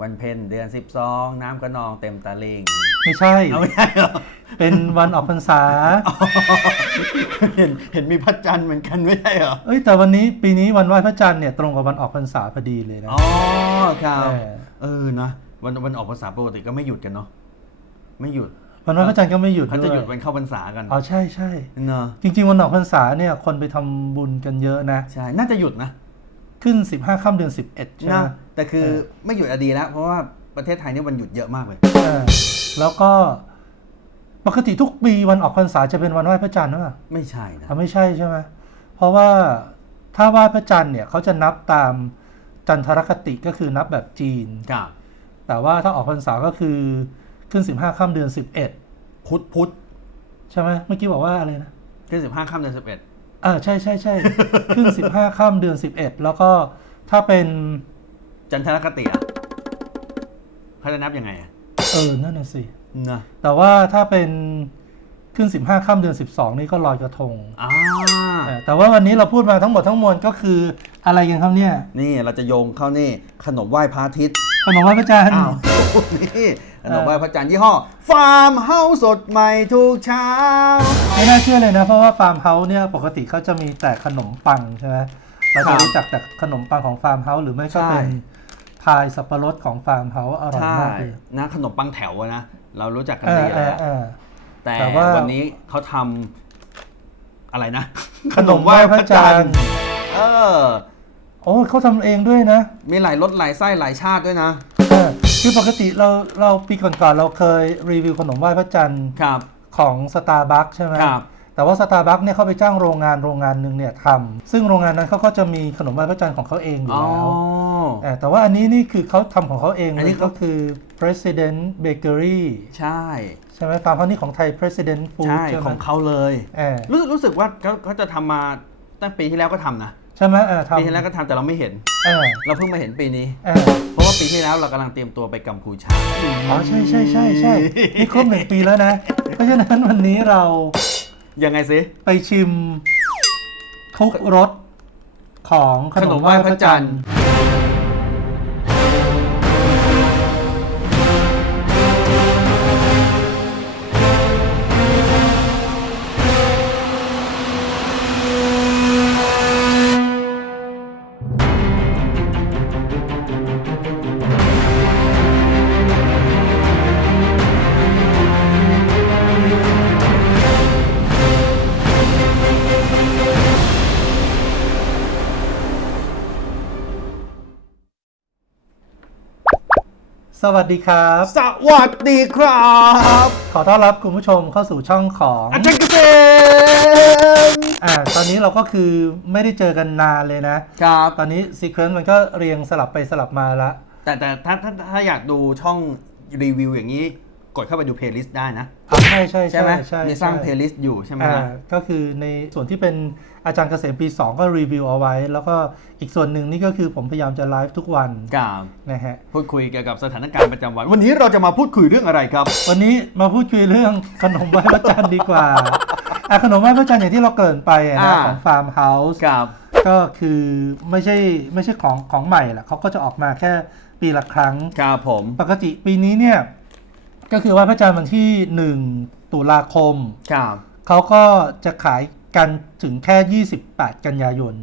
วันเพ็ญเดือน 12 น้ำกระนองเต็มตาลิงไม่ใช่ เอาไม่ใช่เหรอเป็นวันออกพรรษา เห็นเห็นมีพระจันทร์เหมือนกันไม่ใช่เหรอเอ้ยแต่วันนี้ปีนี้วันไหว้พระจันทร์เนี่ยตรงกับวันออกพรรษาพอดีเลยนะ อ๋อครับเออ เออนะวันวันออกภาษาปกติก็ไม่หยุดกันเนาะไม่หยุดวันไหว้พระจันทร์ก็ไม่หยุดเขาจะด้วหยยุดวันเข้าพรรษากันอ๋อใช่ใช่เนาะจริง ๆ วันออกพรรษาเนี่ยคนไปทำบุญกันเยอะนะ ใช่น่าจะหยุดนะ ขึ้น 15ค่ำเดือน 11 ใช่ไหมนะแต่คือเออไม่หยุดอะดีแล้วเพราะว่าประเทศไทยนี่วันหยุดเยอะมากเลยเออแล้วก็ปกติทุกปีวันออกพรรษาจะเป็นวันไหว้พระจันทร์หรือเปล่าไม่ใช่นะอะไม่ใช่ใช่ไหมเพราะว่าถ้าไหว้พระจันทร์เนี่ยเขาจะนับตามจันทรคติก็คือนับแบบจีนกับแต่ว่าถ้าออกพรรษาก็คือขึ้น 15ค่ำเดือน 11 พุธพุธใช่ไหมเมื่อกี้บอกว่าอะไรนะ ขึ้นสิบห้าค่ำเดือนสิบเอ็ด อ่าใช่ใช่ใช่ขึ้น15ค่ำเดือน11แล้วก็ถ้าเป็นจันทรคติอะเขาจะนับยังไงอะเออนั่นน่ะสินะแต่ว่าถ้าเป็นขึ้น 15ค่ำเดือน 12 นี่ก็ลอยกระทงอ่าเออแต่ว่าวันนี้เราพูดมาทั้งหมดทั้งมวลก็คืออะไรกันครับเนี่ย นี่เราจะโยงเข้านี่ขนมไหว้พระอาทิตย์ ขนมไหว้พระจันทร์อ้าวนี่ขนมไหว้พระจันทร์ยี่ห้อ ฟาร์มเฮาส์สดใหม่ทุกเช้า ไม่น่าเชื่อเลยนะ เพราะว่าฟาร์มเฮาส์เนี่ยปกติเขาจะมีแต่ขนมปังใช่ไหมเราครัจะบรู้จักแต่ขนมปังของฟาร์มเฮาส์หรือไม่ก็ใช่เป็นพายสับปะรดของฟาร์มเฮาส์อร่อยใช่มากเลยนะขนมปังแถวอะนะ เรารู้จักกันเอดีอเอแล้อวเออแต่แต่ว่าวันนี้เขาทำอะไรนะ ขนมไหว้พระจันทร์เออ โอ้เขาทำเองด้วยนะมีหลายรสหลายไส้หลายชาติด้วยนะ เออคือปกติเราเราปีก่อนๆเราเคยรีวิวขนมไหว้พระจันทร์ ครับ ของสตาร์บัคใช่ไหมครับ แต่ว่าสตาร์บัคเนี่ยเขาไปจ้างโรงงานโรงงานหนึ่งเนี่ยทำซึ่งโรงงานนั้นเขาก็จะมีขนมไหว้พระจันทร์ของเขาเองอยู่อ๋อ แล้วเออแต่ว่าอันนี้นี่คือเขาทำของเขาเองอันเลนี้ยเขา ก็คือ President Bakery ใช่ ใช่ไหมฟาร์มเขานี่ของไทย President Food ใช่ ใช่ไหมของเขาเลย เออรู้สึกรู้สึกว่าเขาเขาจะทำมาตั้งปีที่แล้วก็ทำนะ ใช่ไหมเออทำปีที่แล้วก็ทำแต่เราไม่เห็น เออเราเพิ่งมาเห็นปีนี้ เออเพราะว่าปีที่แล้วเรากำลังเตรียมตัวไปกัมพูชา อ๋อใช่ใช่ใช่ใช่นี่ครบหนึ่งปีแล้วนะ เพราะฉะนั้นวันนี้เรายังไงสิไปชิมทุกรสของขนมไหว้พระจันทร์ สวัสดีครับ สวัสดีครับ ขอต้อนรับคุณผู้ชมเข้าสู่ช่องของอาจารย์เกษมอ่าตอนนี้เราก็คือไม่ได้เจอกันนานเลยนะ ครับ ตอนนี้ซีเควนต์มันก็เรียงสลับไปสลับมาละ แต่แต่ถ้าถ้าถ้าอยากดูช่องรีวิวอย่างนี้ กดเข้าไปดูเพลย์ลิสต์ได้นะอ่าใช่ใช่ใช่ไหมใช่มีสร้างเพลย์ลิสต์อยู่ใช่ไหมอ่าฮะก็คือในส่วนที่เป็น อาจารย์เกษมปี 2 ก็รีวิวเอาไว้ แล้วก็อีกส่วนหนึ่งนี่ก็คือผมพยายามจะไลฟ์ทุกวันกับนะฮะพูดคุยเกี่ยวกับสถานการณ์ประจำวัน วันนี้เราจะมาพูดคุยเรื่องอะไรครับ วันนี้มาพูดคุยเรื่องขนมไหว้พระจันทร์ดีกว่าอะขนมไหว้พระจันทร์อย่างที่เราเกริ่นไปอะนะอ่าของฟาร์มเฮาส์กับก็คือไม่ใช่ไม่ใช่ของของใหม่แหละเขาก็จะออกมาแค่ปีละครั้งกับผมปกติปีนี้เนี่ยก็คือไหว่าพระจันทร์วันที่ 1 ตุลาคมกับเขาก็จะขาย กันถึงแค่ 28 กันยายน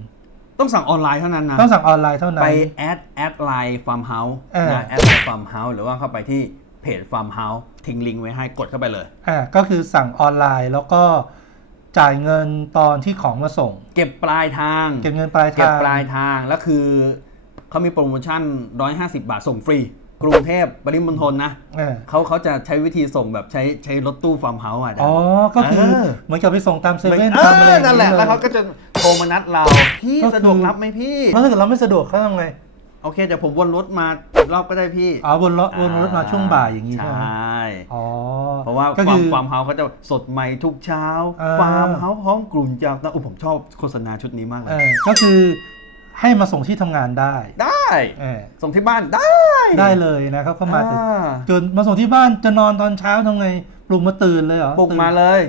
ต้องสั่งออนไลน์เท่านั้นนะ ต้องสั่งออนไลน์เท่านั้ไปนแอดแอดไลน์ฟาร์มเฮาส์เออนะแอดไลน์ฟาร์มเฮาส์หรือว่าเข้าไปที่เพจฟาร์มเฮาส์ทิ้งลิงก์ไว้ให้กดเข้าไปเลยอ่าก็คือสั่งออนไลน์แล้วก็จ่ายเงินตอนที่ของมาส่ง เก็บปลายทาง เก็บเงินปลายเก็บทางปลายทางแล้วคือเขามีโปรโมชั่น 150 บาทส่งฟรี กรุงเทพปริมณฑลนะเออ เขาเขาจะใช้วิธีส่งแบบใช้ใช้รถตู้ฟาร์มเฮาส์อะอ๋อก็คือเออ เหมือนกับไปส่งตามเซเหมือนเว่นเอตามอะไรออย่างนั่นแหละเงี้ยแล้วเขาก็จะโทรมานัดเรา พี่ก็คือ สะดวกรับไหมพี่ แล้วถ้าเกิดเราไม่สะดวกเขาทำไงโอเคเดี๋ยวผมวนรถมาอีกรอบก็ได้พี่อ๋อวนรถวนรถมาช่วงบ่ายอย่างนี้ใชใช่ไหม่อ๋อเพราะว่าก็ฟาคืร์มอ ฟาร์มเฮาส์เขาจะสดใหม่ทุกเช้าอ่าฟาร์มเฮาส์พร้อมกลุ่มจากนะโอ้ผมชอบโฆษณาชุดนี้มากเลเอย อก็คือ ให้มาส่งที่ทำงานได้ได้เออส่งที่บ้านได้ ได้เลยนะเขาก็มาถึงอ่า จนมาส่งที่บ้านจะนอนตอนเช้าทำไงปลุกมาตื่นเลยเหรอปลุกตื่นมาเลย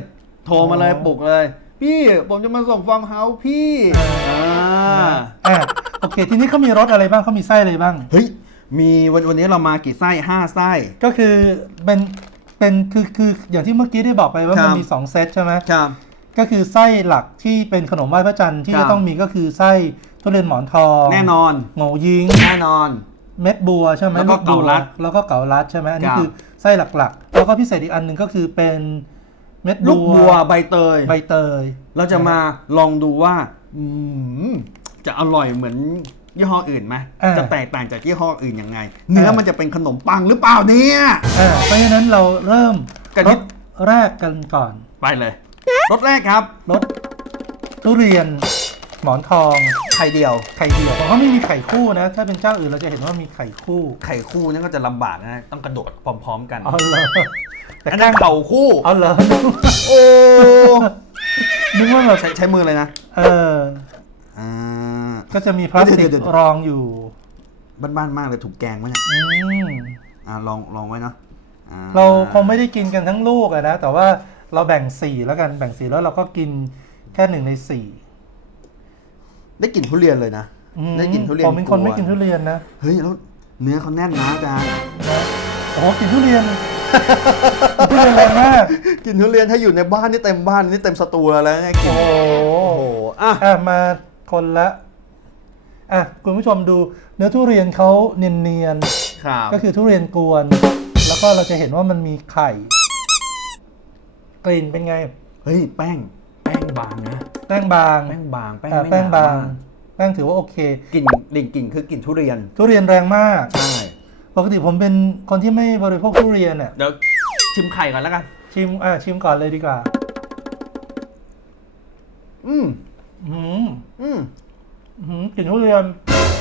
โทรมาเลยอ๋อปลุกเลย พี่ผมจะมาส่งฟาร์มเฮาส์พี่เอออ่าอ่าโอเค ทีนี้เขามีรสอะไรบ้างเขามีไส้อะไรบ้าง เฮ้ยมีวันวันนี้เรามากี่ไส้ห้าไส้ ก็คือเป็นเป็นคือคืออย่างที่เมื่อกี้ได้บอกไปว่าครับ มันมี2เซตใช่ไหมครับ ก็คือไส้หลักที่เป็นขนมไหว้พระจันทร์ที่ครัจะบต้องมีก็คือไส้ ทุเรียนหมอนทองแน่นอนโงยิง แน่นอน เม็ดบัวใช่ไหมแล้วก็ลูบัวเกาลัด แล้วก็เกาลัดใช่ไหมอันนี้ครับคือไส้หลักๆ แล้วก็พิเศษอีกอันหนึ่งก็คือเป็นเม็ดลูกบัวใบเตย ใบเตย เราจะมาลองดูว่าอืมจะอร่อยเหมือนยี่ห้ออื่นไหมอ่าจะแตกต่างจากยี่ห้ออื่นยังไง เนื้อมันจะเป็นขนมปังหรือเปล่าเนี่ยอ่าเพราะฉะนั้นเราเริ่มกันรที่สแรกกันก่อน ไปเลยรสแรกครับรสทุเรียน หมอนทองไข่เดียวไข่เดียวของเขาไม่มีไข่คู่นะ ถ้าเป็นเจ้าอื่นเราจะเห็นว่ามีไข่คู่ไข่คู่นั่นก็จะลำบากนะต้องกระโดดพร้อม ๆ กันอ๋อเหรอแต่อันแค่นั้นเข่าคู่อ๋อเหรอโอ้นึกว่าแบบใช้ใช้มือเลยนะเออ อ่า ก็จะมีพลาสติเดี๋กยวเดี๋ยวเดี๋ยว รองอยู่บ้านๆมากเลยถูกแกงไหมเนี่ยอืมอ่าลองลองไว้เนาะอ่เราคงไม่ได้กินกันทั้งลูกอะนะ แต่ว่าเราแบ่งสี่แล้วกันแบ่งสี่แล้วเราก็กินแค่หนึ่งในสี่ ได้กลิ่นทุเรียนเลยนะ อืมได้กลิ่นทุเรียนผมเป็นคนไม่วกินทุเรียนนะเฮ้ยแล้วเนื้อเขาแน่นนะอาจารย์ โอ้โหกินทุเรียน ทุเรียนแรงมากกินทุเรียนถ้าอยู่ในบ้านนี่เต็มบ้านนี่เต็มสตูแล้วนะเนี่ยกินโอ้โหโอ้โหอะ อะมาคนละอะคุณผู้ชมดูเนื้อทุเรียนเขาเนียนครับๆก็คือทุเรียนกวน แล้วก็เราจะเห็นว่ามันมีไข่ กลิ่นเป็นไง เฮ้ยแป้ง แป้งบางนะแป้งบางแป้งบางแป้งอะไม่แป้งหนบางมกแป้งถือว่าโอเค กลิ่นกลิ่นกลิ่นคือกลิ่นทุเรียนทุเรียนแรงมาก ใช่ปกติผมเป็นคนที่ไม่บริโภคทุเรียนอะ เดี๋ยวชิมไข่ก่อนแล้วกัน ชิมอะชิมก่อนเลยดีกว่า อืมอืมอืมอืมกลิ่นทุเรียน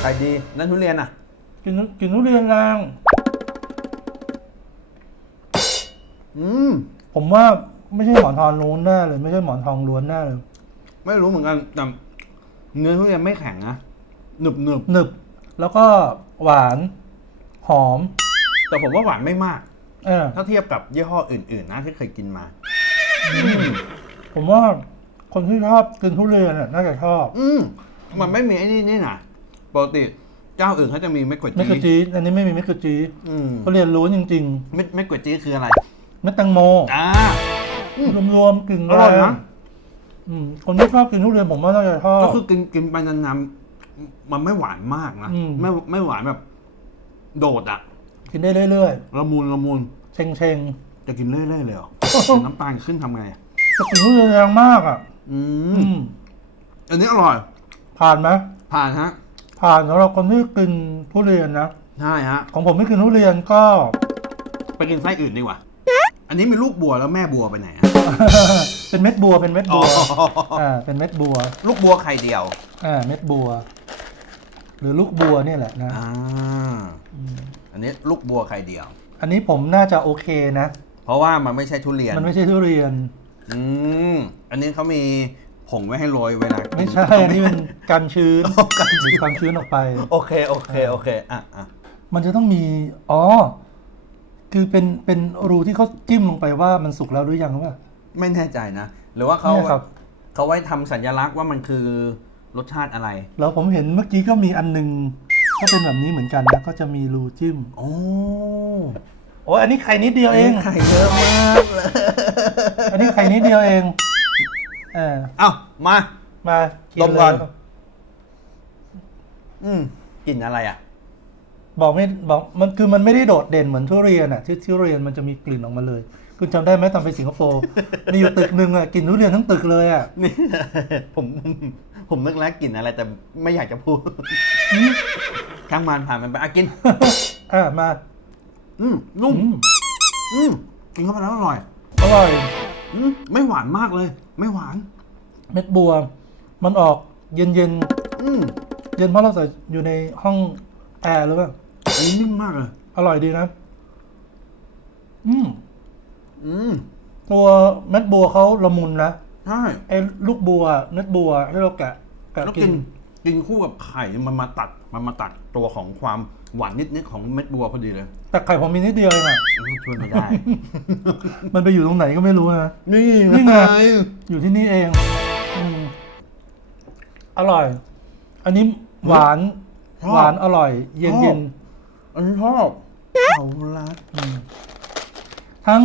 ไข่ดีนั่นทุเรียนอะ กลิ่นกลิ่นทุเรียนแรง อืมผมว่าไม่ใช่หมอนทองล้วนแน่เลย ไม่ใช่หมอนทองล้วนแน่เลย ไม่รู้เหมือนกันแต่เนื้อทุเรียนไม่แข็งนะหนึบหนึบหนึบ แล้วก็หวาน หอม แต่ผมว่าหวานไม่มาก เออ ถ้าเทียบกับยี่ห้ออื่น ๆ นะที่เคยกินมา ผมว่าคนที่ชอบกินทุเรียนน่ะน่าจะชอบ อืมมันไม่มีไอ้นี่นี่นะปกติเจ้าอื่นเขาจะมีเม็ดกวดเมกะจีจีดอันนี้ไม่มีเมกะจีดอืมทุเรียนล้วนจริงเม็ดเม็ดกวดจีคืออะไรๆเม็ดแตงโม อ่ารวมๆกลิ่นอร่อยแงนะ อืมคนที่ชอบกินทุเรียนผมว่าน่าจะชอบ ก็คือกินกินไปนานๆมันไม่หวานมากนะอืม ไม่ไม่หวานแบบ โดดอะกินได้เรื่อยละมุนละมุนๆเชงจะกินเรื่อยๆเลยเหรอน้ำตาลขึ้นทำไงอะๆแต่กลิ่นทุเรียนแรงมากอะ อือืมม อันนี้อร่อย ผ่านไหมผ่านฮะผ่านสำหรับคนที่กินทุเรียนนะใช่ฮะ ของผมไม่กินทุเรียนก็ ไปกินไส้อื่นดีกว่า อันนี้มีลูกบัวแล้วแม่บัวไปไหนอะ เป็นเม็ดบัวเป็นเม็ดอ๋บัอวอ่าเป็นเม็ดบัวลูกบัวไข่เดียวอ่าเม็ดบัว หรือลูกบัวเนี่ยแหละนะอ่าอันนี้ลูกบัวไข่เดียว อันนี้ผมน่าจะโอเคนะ เพราะว่ามันไม่ใช่ทุเรียนมันไม่ใช่ทุเรียน อืมอันนี้เขามีผงไว้ให้โรยเวลากินไม่ใช่อันนี้เป็นการชื้นอ๋อกันหรือความชื้นออกไป โอเคโอเคโอเคอะอะมันจะต้องมี อ๋อ คือเป็นเป็นรูที่เขาจิ้มลงไปว่ามันสุกแล้วหรือยังว่า ไม่แน่ใจนะ หรือว่าเขาเนี่ยครับ เขาไว้ทำสัญลักษณ์ว่ามันคือรสชาติอะไรแล้วผมเห็นเมื่อกี้ก็มีอันหนึงก็เป็นแบบนี้เหมือนกันนะก็จะมีรูจิ้ม โอ้โอ้ยอันนี้ไข่นิดเดียวเอง ไข่เยอะมากเลยอันนี้ไข่นิดเดียวเอง เออ เอ้ามา มากินดมก่อน เลยอืมกลิ่นอะไรอะ บอกไม่บอกมันคือมันไม่ได้โดดเด่นเหมือนทุเรียนอะที่ทุเรียนมันจะมีกลิ่นออกมาเลย คุณจำได้ไหมตอนไปสิงคโปร์ มีอยู่ตึกหนึ่งอะกลิ่นทุเรียนทั้งตึกเลยอะนี่ ผมผมนึกแล้วกลิ่นอะไรแต่ไม่อยากจะพูดช่างมันผ่านมันไปอะกินอะมาอืมนุ่มอืมอืมกินเข้าไปแล้วอร่อยอร่อยอืมไม่หวานมากเลย ไม่หวาน เม็ดบัว มันออกเย็นเย็นอืมๆเย็นเพราะเราใส่อยู่ในห้องแอร์หรือเปล่าอันนี้นิ่มมากเลยอร่อยดีนะ อืม อืมตัวเม็ดบัวเขาละมุนนะใช่ไอ้ลูกบัวเม็ดบัวให้เราแกะแกะแล้วกิกินน กินคู่กับไข่มันมาตัดมันมาตัดตัวของความหวานนิดๆของเม็ดบัวพอดีเลยแต่ไข่ผมมีนิดเดียวเองอะช่วยไม่ได้ มันไปอยู่ตรงไหนก็ไม่รู้นะ นี่นี่ไงไงอยู่ที่นี่เองอืมอร่อย อันนี้หวาน ชอบหวานอร่อย เย็นชเย็อบ นอันนี้ชอบเกาลัดอืม ทั้ง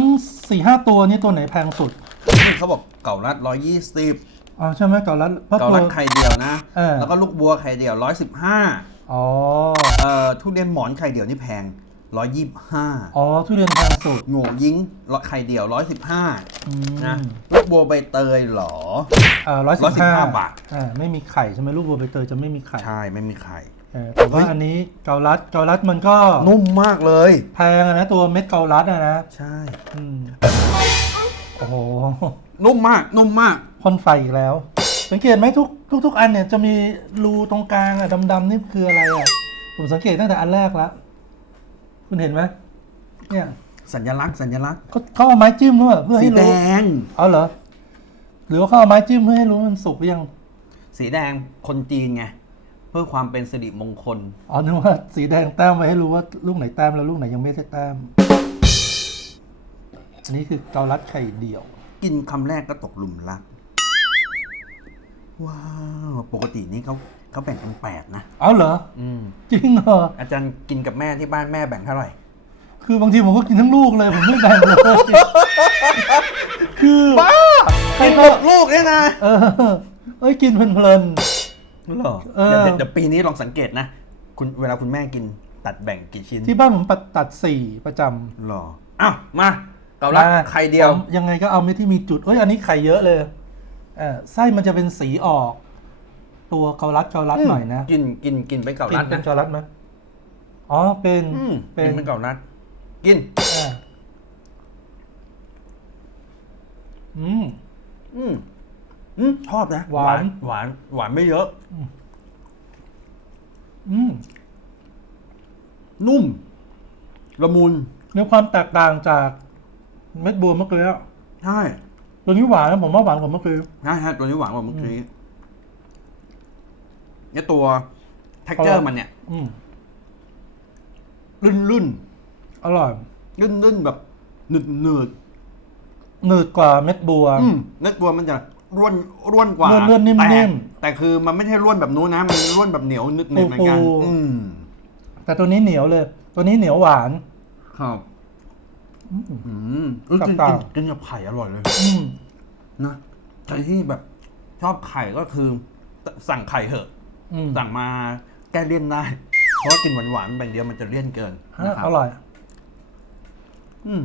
สี่ห้าตัวนี้ตัวไหนแพงสุดนี่เขาบอกเกาลัดร้อยยี่สิบอ๋อใช่ไหมเกาลัดเพราะเกาตัวลัดไข่เดียวนะ เออ แล้วก็ลูกบัวไข่เดียวร้อยสิบห้าอ๋อเอ่อทุเรียนหมอนไข่เดียวนี่แพงร้อยยี่สิบห้าอ๋อทุเรียนแพงสุดโง่ยิงไข่เดียวร้อยสิบห้าอืมนะลูกบัวใบเตยเหรอ อ่าร้อยสิบห้า115บาท อ่าไม่มีไข่ใช่ไหมลูกบัวใบเตยจะไม่มีไข่ ใช่ไม่มีไข่เออ แต่เฮ้ว่ายอันนี้เกาลัดเกาลัดมันก็นุ่มมากเลย แพงอะนะตัวเม็ดเกาลัดอะนะ ใช่อืมโอ้โห นุ่มมาก นุ่มมาก พ่นไฟอีกแล้ว สังเกตไหมทุกทุกทุกอันเนี่ยจะมีรูตรงกลางอะดำๆนี่คืออะไรอะผมสังเกตตั้งแต่อันแรกแล้วคุณเห็นไหมเนี่ยสัญลักษณ์สัญลักษณ์เขาเขาเอาไม้จิ้มด้วยเพื่อสีให้แดรู้ง เอาเหรอหรือว่าเขาเอาไม้จิ้มเพื่อให้รู้ว่ามันสุกหรือยัง สีแดงคนจีนไงเพื่อความเป็นสิริมงคล อ๋อนึกว่าสีแดงแต้มไว้ให้รู้ว่าลูกไหนแต้มแล้วลูกไหนยังไม่ได้แต้ม อันนี้คือเกาลัดไข่เดี่ยว กินคำแรกก็ตกหลุมรัก ว้าว ปกตินี่เขาเขาแบ่งเป็นแปดนะ เอาเหรอ อืม จริงเหรอ อาจารย์กินกับแม่ที่บ้านแม่แบ่งเท่าไหร่ คือบางทีผมก็กินทั้งลูกเลย ผมไม่แบ่งเลย คือ บ้าใครกินก็หมดลูกเนี่ยนะ เออเอ้ยกินเพลินเหรอเออเดี๋ยวเดี๋ยวปีนี้ลองสังเกตนะ คุณเวลาคุณแม่กินตัดแบ่งกี่ชิ้นๆที่บ้านผมปัดตัดสี่ประจำหรออ้าวมาเกาลัดมาไข่เดียวผมยังไงก็เอาเม็ดที่มีจุดเอ้ยอันนี้ไข่เยอะเลยเออไส้มันจะเป็นสีออก ตัวเกาลัดเกาลัดหน่อยนะกินกินกินไปเกาลัดกินเป็นนะเกาลัดไหมอ๋อเป็นอืมเป็กินนเป็นเกาลัด กิน อ่าอืมอืม อืมชอบนะหวาน หวาน หวานไม่เยอะ อืมนุ่ม ละมุนมีความแตกต่างจากเม็ดบัวเมื่อกี้อะใช่ตัวนี้หวานนะผมว่าหวานกว่าเมื่อกี้ใช่ฮะตัวนี้หวานกว่าเมื่อกี้เนี่ยตัว t e x t อร์มันเนี่ยอืมลื่นลื่นอร่อยลื่นลื่นแบบหนืดหนืดหนืดกว่าเม็ดบัวอืมเนื้อตัวมันจะ ร่วนร่วนกว่าร่วนร่วนนิ่มแต่นิ่มแต่คือมันไม่ใช่ร่วนแบบนู้นนะ มันร่วนแบบเหนียวนึดนึดเหมือนกันฟูๆ อืมแต่ตัวนี้เหนียวเลย ตัวนี้เหนียวหวาน ครับอืม อืมเออกินต่ากิงนกินกับไข่อร่อยเลยอืมนะใครที่แบบชอบไข่ก็คือสั่งไข่เหอะ อืมสั่งมาแก้เลี่ยนได้ เพราะว่ากินหวานๆแบบเดียวมันจะเลี่ยนเกินอะนะครับอร่อย อืม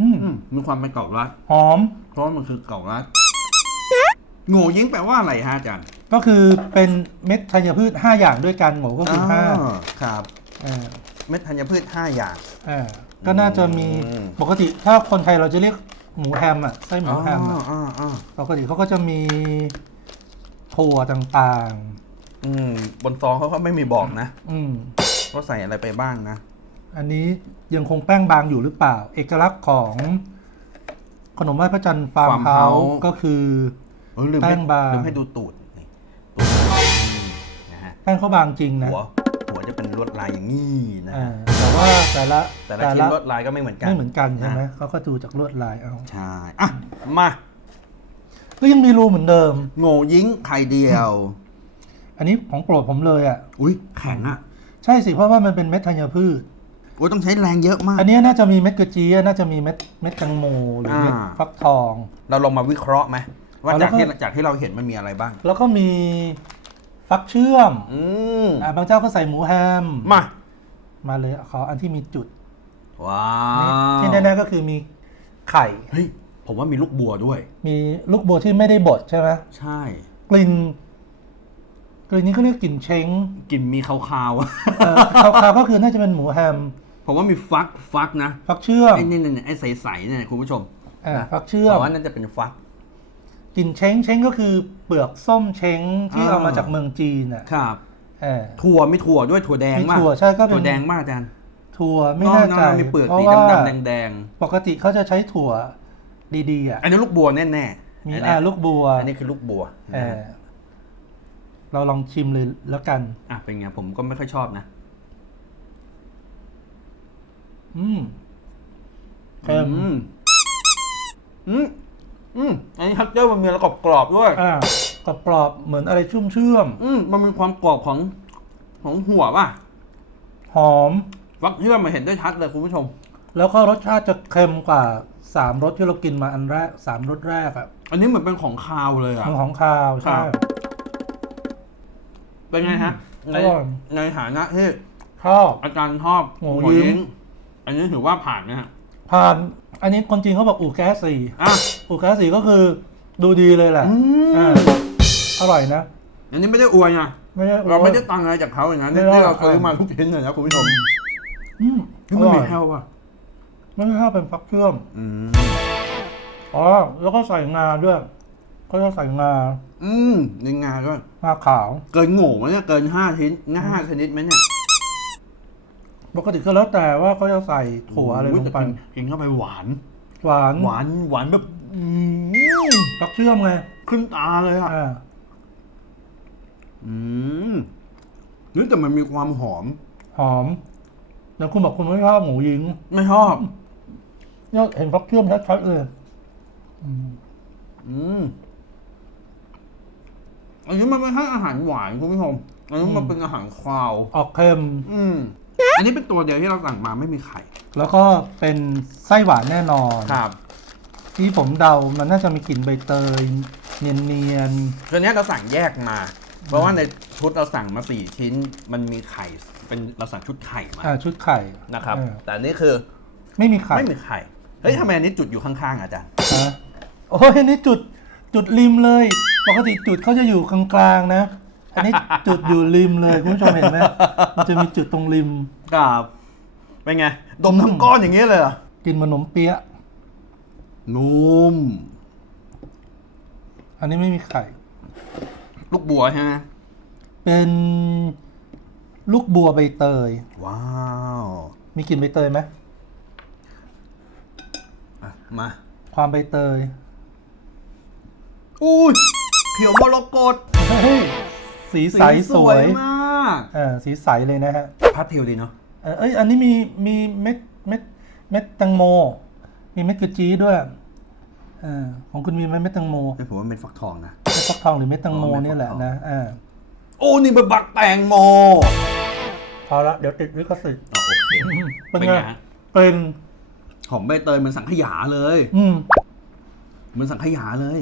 อืมอืมมีความเป็นเก่าลัดหอม เพราะว่ามันคือเก่าลัดโง่ยิงแปลว่าอะไรฮะอาจารย์ก็คือเป็นเม็ดธัญพืช 5 อย่างด้วยกันโหมูก็คือห้าครับอ่าเม็ดธัญพืชห้าอย่างอ่าก็น่าจะมีอืมปกติถ้าคนไทยเราจะเรียกหมูแฮมอะไส้หมูแฮมอ๋อะออ๋ออ๋อปกติเขาก็จะมีถั่วต่างอืมบนซองเขาก็ไม่มีบอกนะๆอืมว่าใส่อะไรไปบ้างนะ อันนี้ยังคงแป้งบางอยู่หรือเปล่า เอกลักษณ์ของ ขนมไหว้พระจันทร์ฟาร์ม Farm เฮา House ก็คือ เออลืมแป้ให้งบาง ลืมให้ดูตูดนี่ตูดนะฮะแป้งเขาบางจริงนะหัวหัวจะเป็นลวดลายอย่างนี้นะอ่าฮะแต่ว่าแต่ละแต่ละชิ้นลวดลายก็ไม่เหมือนกันไม่เหมือนกันใช่ไหมนะเขาก็ดูจากลวดลายเอาใช่อะมาก็ยังมีรูเหมือนเดิม โง่ยิงไข่เดียว อันนี้ของโปรดผมเลยอะ อุ้ยแข็งอะ ใช่สิเพราะว่ามันเป็นเม็ดธัญพืช โอ้ยต้องใช้แรงเยอะมาก อันนี้น่าจะมีเม็ดกระเจี๊ยน่าจะมีเม็ดเม็ดแตงโมหรือเม็ดอ่า ฟักทอง เราลองมาวิเคราะห์ไหมว่าเอาแล้จาวกที่ก็จากที่เราเห็นมันมีอะไรบ้าง แล้วก็มีฟักเชื่อมอืมอ่าบางเจ้าก็ใส่หมูแฮมมามาเลยขออันที่มีจุดว้านี่วที่แน่ๆก็คือมีไข่ เฮ้ยผมว่ามีลูกบัวด้วย มีลูกบัวที่ไม่ได้บดใช่ไหมใช่ กลิ่นกลิ่นนี้เขาเรียกกลิ่นเช้งกลิ่นมีคาวๆอะเอ่อคาวๆก็คือน่าจะเป็นหมูแฮม ผมว่ามีฟักฟักนะฟักเชื่อมไอ้นี่เนี่ยไอ้ใสๆเนี่ยคุณผู้ชมอ่านะฟักเชื่อผมมว่าน่าจะเป็นฟักกลิ่นเช้งเช้งก็คือเปลือกส้มเช้งที่อ่าเอามาจากเมืองจีนอะครับเออถั่วมีถั่วด้วยถั่วแดงมีมากถั่วใช่ก็เป็นถั่วแดงมากอาจารย์ถั่วไม่แน่ใจอ๋อมีเปลือกเพราะสีว่าดำๆแดงปกติเขาจะใช้ถั่วดีๆอะๆอันนี้ลูกบัวแน่ๆมีอันอ่าเนี้ยลูกบัวอันนี้คือลูกบัวเอนะอฮะเราลองชิมเลยแล้วกันอะเป็นไงผมก็ไม่ค่อยชอบนะ อืมเค็มอืมอืมอืมอันนี้ทักเจอร์มันมีอะไรกรอบๆด้วย อ่ากรอบๆเหมือนอะไรชุ่มเชื่อมอืมมันมีความกรอบของของหัวป่ะหหอม ฟักเชื่อมมาเห็นได้ชัดเลยคุณผู้ชม แล้วก็รสชาติจะเค็มกว่าสามรสที่เรากินมาอันแรกสามรสแรกอะ่ะอันนี้เหมือนเป็นของคาวเลยอะ มันของคาวใช่ ครับ เป็นไงฮะ ในอร่อย ในฐานะที่ชอบอาจารย์ชอบโอ้หัวยิ้ยิ้มง อันนี้ถือว่าผ่านไหมฮะผ่าน อันนี้คนจีนเขาบอกอู่แก๊สสี่อะ อู่แก๊สสี่ก็คือดูดีเลยแหละอืม อ่าอร่อยนะ อันนี้ไม่ได้อวยไงไม่ได้เราไม่ได้ตังค์อะไรจากเขาอย่างนั้นไม่ที่ได้เราซื้อมาทุกชิ้นเลยนะคุณผู้ชมอืมที่อมันร่มีอยแฮลว่ะไม่ใช่ข้าวเป็นฟักเชื่อม อืมอ๋อ แล้วก็ใส่งาด้วยเขาจะใส่งา อืมในงานด้วยงาขาว เกินโง่ไหมเนี่ยเกินห้าชิ้นห้าชนิดไหมเนี่ย ปกติก็แล้วแต่ว่าเขาจะใส่ถั่วอะไรลงไปโยแต่กินกินเข้าไปหวาน หวานหวานหวานแบบอืมฟักเชื่อมไงขึ้นตาเลยอะอ่าอืมนี่แต่มันมีความหอม หอม แล้วคุณบอกคุณไม่ชอบหมูยิง ไม่ชอบเนี่ยเห็นฟักเชื่อมชัดๆเลยอืมอืมอันนี้มันไม่ใช่อาหารหวานคุณผู้ชมอันนี้มันเป็นอาหารคาว ออกเค็ม อืม อันนี้เป็นตัวเดียวที่เราสั่งมาไม่มีไข่แล้วก็เป็นไส้หวานแน่นอน ครับที่ผมเดามันน่าจะมีกลิ่นใบเตย เนียนตัวเนี้ยเราสั่งแยกมา เพราะว่าในชุดเราสั่งมาสี่ชิ้น มันมีไข่ เป็นเราสั่งชุดไข่มาๆอ่าชุดไข่นะครับ เออแต่อันนี่คือไม่มีไข่ไม่มีไข่ เฮ้ยทำไมอันนี้จุดอยู่ข้างๆอาจารย์ฮะโอ้ยอันนี้จุดจุดริมเลย ปกติจุดเขาจะอยู่กลางๆนะ อันนี้จุดอยู่ริมเลยคุณผู้ชมเห็นไหมมันจะมีจุดตรงริมกับเป็นไง ดมทั้งก้อนอย่างเงี้ยเลยเหรอกินเหมันขนมเปี๊ยะนุ่ม อันนี้ไม่มีไข่ ลูกบัวใช่ไหมเป็นลูกบัวใบเตย ว้าว มีกลิ่นใบเตยไหมอะมา ความใบเตย อุ้ยเขียวมรกตเฮ้ย สีใสสวยมากเออสีใสเลยนะฮะพาสเทลดีเนาะเออเอ้ยอันนี้มีมีเม็ดเม็ดเม็ดแตงโม มีเม็ดกระจีด้วยเออของคุณมีไหมเม็ดแตงโมไม่ผมว่าเป็นฟักทองนะเม็ดฟักทองหรือเม็ดแตงโมอ๋อเม็ดฟักทองเนี่ยแหละนะอ่าโอ้นี่เป็นบักแตงโมพอละเดี๋ยวติดลิขสิทธิ์อ๋อโอเคเป็นเป็นไงไงฮะเป็นหอมใบเตยเหมือนสังขยาเลย อืมเหมือนสังขยาเลย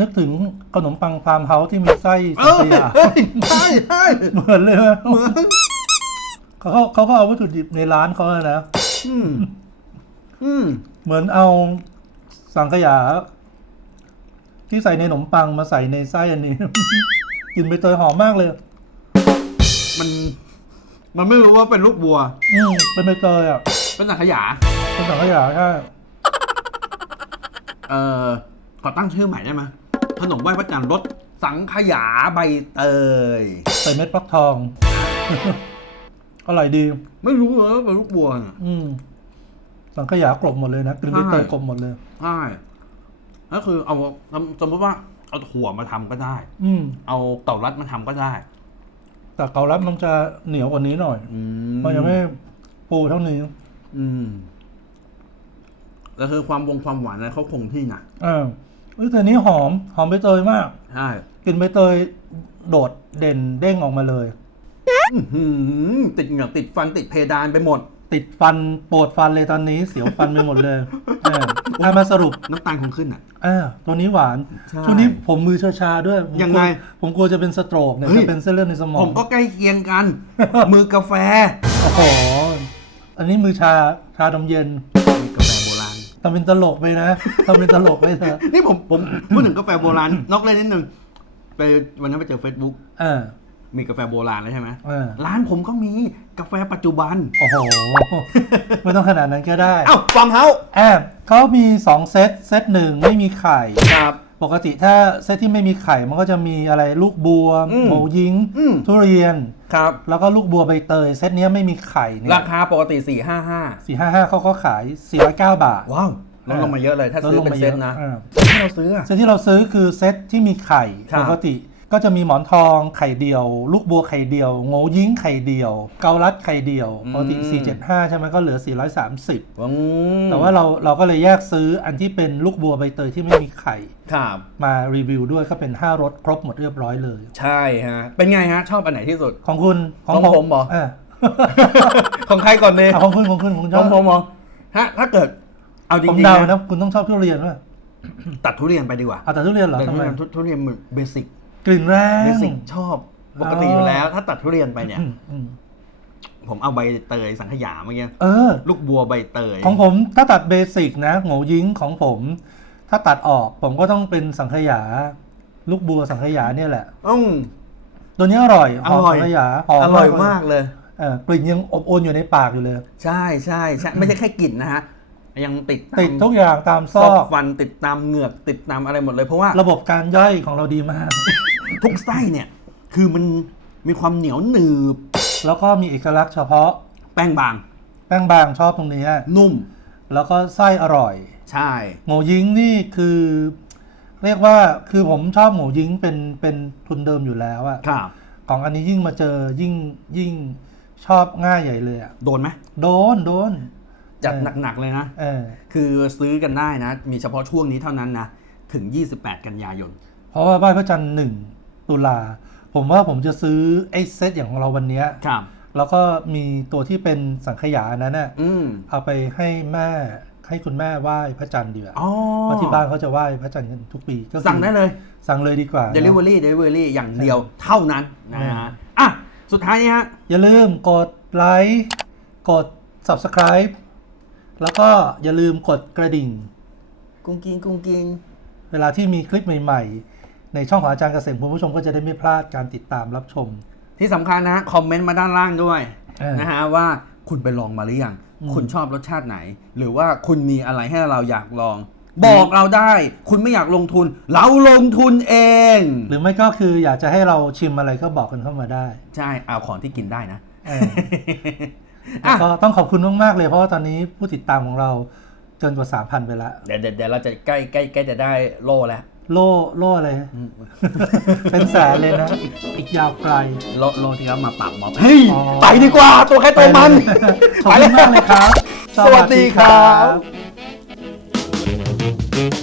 นึกถึงขนมปังฟาร์มเฮาส์ที่มีไส้เอสังอขยาเฮ้ยใช่ใช่เหมือนเลยไหมเหมือนเขาก็เขาก็เอาวัตถุดิบในร้านเขาอะนะอืมอืมเหมือนเอาสังขยา ที่ใส่ในขนมปังมาใส่ในไส้อันนี้กลินใบเตยหอมมากเลย มัน มันไม่รู้ว่าเป็นลูกบัว อืมเป็นใบเตยอะเป็นสังขยา เป็นสังขยาใช่เอ่อขอตั้งชื่อใหม่ได้ไหม ขนมไหว้พระจันทร์รสสังขยาใบเตยใส่เม็ดฟักทอง อร่อยดี ไม่รู้เลยว่าเป็นลูกบัวน่ะ อืมสังขยากลบหมดเลยนะกลิ่นใบเตยใช่กลบหมดเลย ใช่ก็คือเอาสมมติว่าเอาถั่วมาทำก็ได้ อืม เอาเต่ารัดมาทำก็ได้ แต่เกาลัดมันจะเหนียวกว่านี้หน่อย อืมันยังไม่ปูเท่านี้ อืมแล้วคือความวงความหวานอะไรเขาคงที่นะอ่า เอ้ยแต่นี้หอมหอมใบเตยมากใช่กลิ่นใบเตยโดดเด่นเด้งออกมาเลย อื้อหือติดเหงือกติดฟันติดเพดานไปหมด ติดฟันปวดฟันเลยตอนนี้เสียวฟันไปหมดเลยเออถ้ามาสรุปน้ำตาลคงขึ้นอะ เออตัวนี้หวานใช่ช่วงนี้ผมมือชาๆด้วยผมกลัวยังไงผมกลัวจะเป็นสโตรกเนี่ยเฮ้ย จะเป็นเส้นเลือดในสมอผงมก็ใกล้เคียงกัน มือกาแฟ โอ้โหอันนี้มือชาชาดมเย็น ทำเป็นตลกไปนะทำเป็นตลกไปเถอะนี่ผมผมพูดถึงกาแฟโบราณนอกเล่นนิดนึงไปวันนั้นไปเจอ Facebook เออมีกาแฟโบราณแล้วใช่ไหมเออร้านผมก็มีกาแฟปัจจุบัน โอ้โห ไม่ต้องขนาดนั้นก็ได้ เอ้าฟาร์มเฮาส์แอบเขามี 2 เซต เซตหนึ่งไม่มีไข่ ครับ ปกติถ้าเซตที่ไม่มีไข่ มันก็จะมีอะไรลูกบัวอืมหมูยิงอืมทุเรียน ครับ แล้วก็ลูกบัวใบเตยเซตเนี้ยไม่มีไข่เนี่ยราคาปกติ 455 สี่ห้าห้าเขาก็ขาย409บาท ว้าวลดลงมาเยอะเลย ถ้าซื้อเป็นเซตนะ ลดลงมาเยอะที่เราซื้ออะ เซตที่เราซื้อคือเซตที่มีไข่ครับ ปกติ ก็จะมีหมอนทองไข่เดียว ลูกบัวไข่เดียวโงยิงไข่เดียว เกาลัดไข่เดียวปกติ 475 ใช่ไหมก็เหลือ 430อืมแต่ว่าเราเราก็เลยแยกซื้ออันที่เป็นลูกบัวใบเตยที่ไม่มีไข่ครับมารีวิวด้วยก็เป็น 5รสครบหมดเรียบร้อยเลย ใช่ฮะ เป็นไงฮะ ชอบอันไหนที่สุดของคุณของผมเหรออะของใครก่อนเนี่ยเอาของคุณของคุณผมชขออบงผมเหรอฮะถ้าเกิดเอาจผมริงเดาๆนะนะคุณต้องชอบทุเรียนว่ะตัดทุเรียนไปดีกว่าเอาแต่ทุเรียนเหรอแต่ทำทุไมเรียนทุทุเรียนเบสิก กลิ่นแรงเบสิกชอบปกติอยู่แล้ว ถ้าตัดทุเรียนไปเนี่ยอืมอืมผมเอาใบเตยสังขยาเมื่อกี้เออ ลูกบัวใบเตย ของผมถ้าตัดเบสิกนะโง่ยิงของผม ถ้าตัดออกผมก็ต้องเป็นสังขยา ลูกบัวสังขยาเนี่ยแหละอืมตัวนี้อร่อยหออมร่อยสังขยาหอมอร่อยมากเลยเออกลิ่นยังอบอวนอยู่ในปากอยู่เลย ใช่ใช่ใช่ไม่ใช่แค่กลิ่นนะฮะยังติดามติดทุกอย่างตามซซออกกฟันติดตามเหงือกติดตามอะไรหมดเลยเพราะว่าระบบการย่อยของเราดีมาก ทุกไส้เนี่ย คือมันมีความเหนียวหนืบแล้วก็มีเอกลักษณ์เฉพาะ แป้งบาง แป้งบางชอบตรงนี้นุ่ม แล้วก็ไส้อร่อย ใช่โง่ยิงนี่คือ เรียกว่าคือผมชอบโง่ยิงเป็นเป็นทุนเดิมอยู่แล้วอะครับ ของอันนี้ยิ่งมาเจอยิ่งยิ่งชอบง่ายใหญ่เลยอะโดนไหมโดนโดนจัดเออหนักๆเลยนะเออคือซื้อกันได้นะ มีเฉพาะช่วงนี้เท่านั้นนะ ถึง 28 กันยายน เพราะว่าไหว้พระจันทร์หนึ่ง ตุลา ผมว่าผมจะซื้อไอ้เซตอย่างของเราวันเนี้ยครับ แล้วก็มีตัวที่เป็นสังขยาอันนั้นน่ะอืมเอาไปให้แม่ให้คุณแม่ไหว้พระจันทร์ดีกว่าอ๋อเพราะที่บ้านเขาจะไหว้พระจันทร์กันทุกปีก็คือสั่งได้เลย สั่งเลยดีกว่านะ Delivery Delivery อย่างเดียวเท่านั้นนะฮะอะสุดท้ายนี้ฮะ อย่าลืมกดไลค์กด subscribe แล้วก็อย่าลืมกดกระดิ่ง กุ้งกิงกุ้งกิงเวลาที่มีคลิปใหม่ ๆ ในช่องของอาจารย์เกษมคุณผู้ชมก็จะได้ไม่พลาดการติดตามรับชม ที่สำคัญนะฮะคอมเมนต์มาด้านล่างด้วยเออ นะฮะว่าคุณไปลองมาหรือยังอืม คุณชอบรสชาติไหน หรือว่าคุณมีอะไรให้เราอยากลอง บอกเราได้ คุณไม่อยากลงทุน เราลงทุนเอง หรือไม่ก็คืออยากจะให้เราชิมอะไรก็บอกกันเข้ามาได้ ใช่เอาของที่กินได้นะ เออ แล้วก็ต้องขอบคุณมากๆเลยเพราะว่าตอนนี้ผู้ติดตามของเราเกินกว่า 3,000 ไปแล้ว เดี๋ยวเดี๋ยวเดี๋ยวเราจะใกล้ใกล้ใกล้จะได้โล่แล้ว โล่โล่อะไรเป็นแสนเลยนะอีกอีกยาวไกล โล่โล่ที่เขามาปรับม็อบเฮ้ย อ๋อ ไปดีกว่าตัวใครตัวมัน ขอบคุณมากเลยครับ สวัสดีครับสวัสดีครับ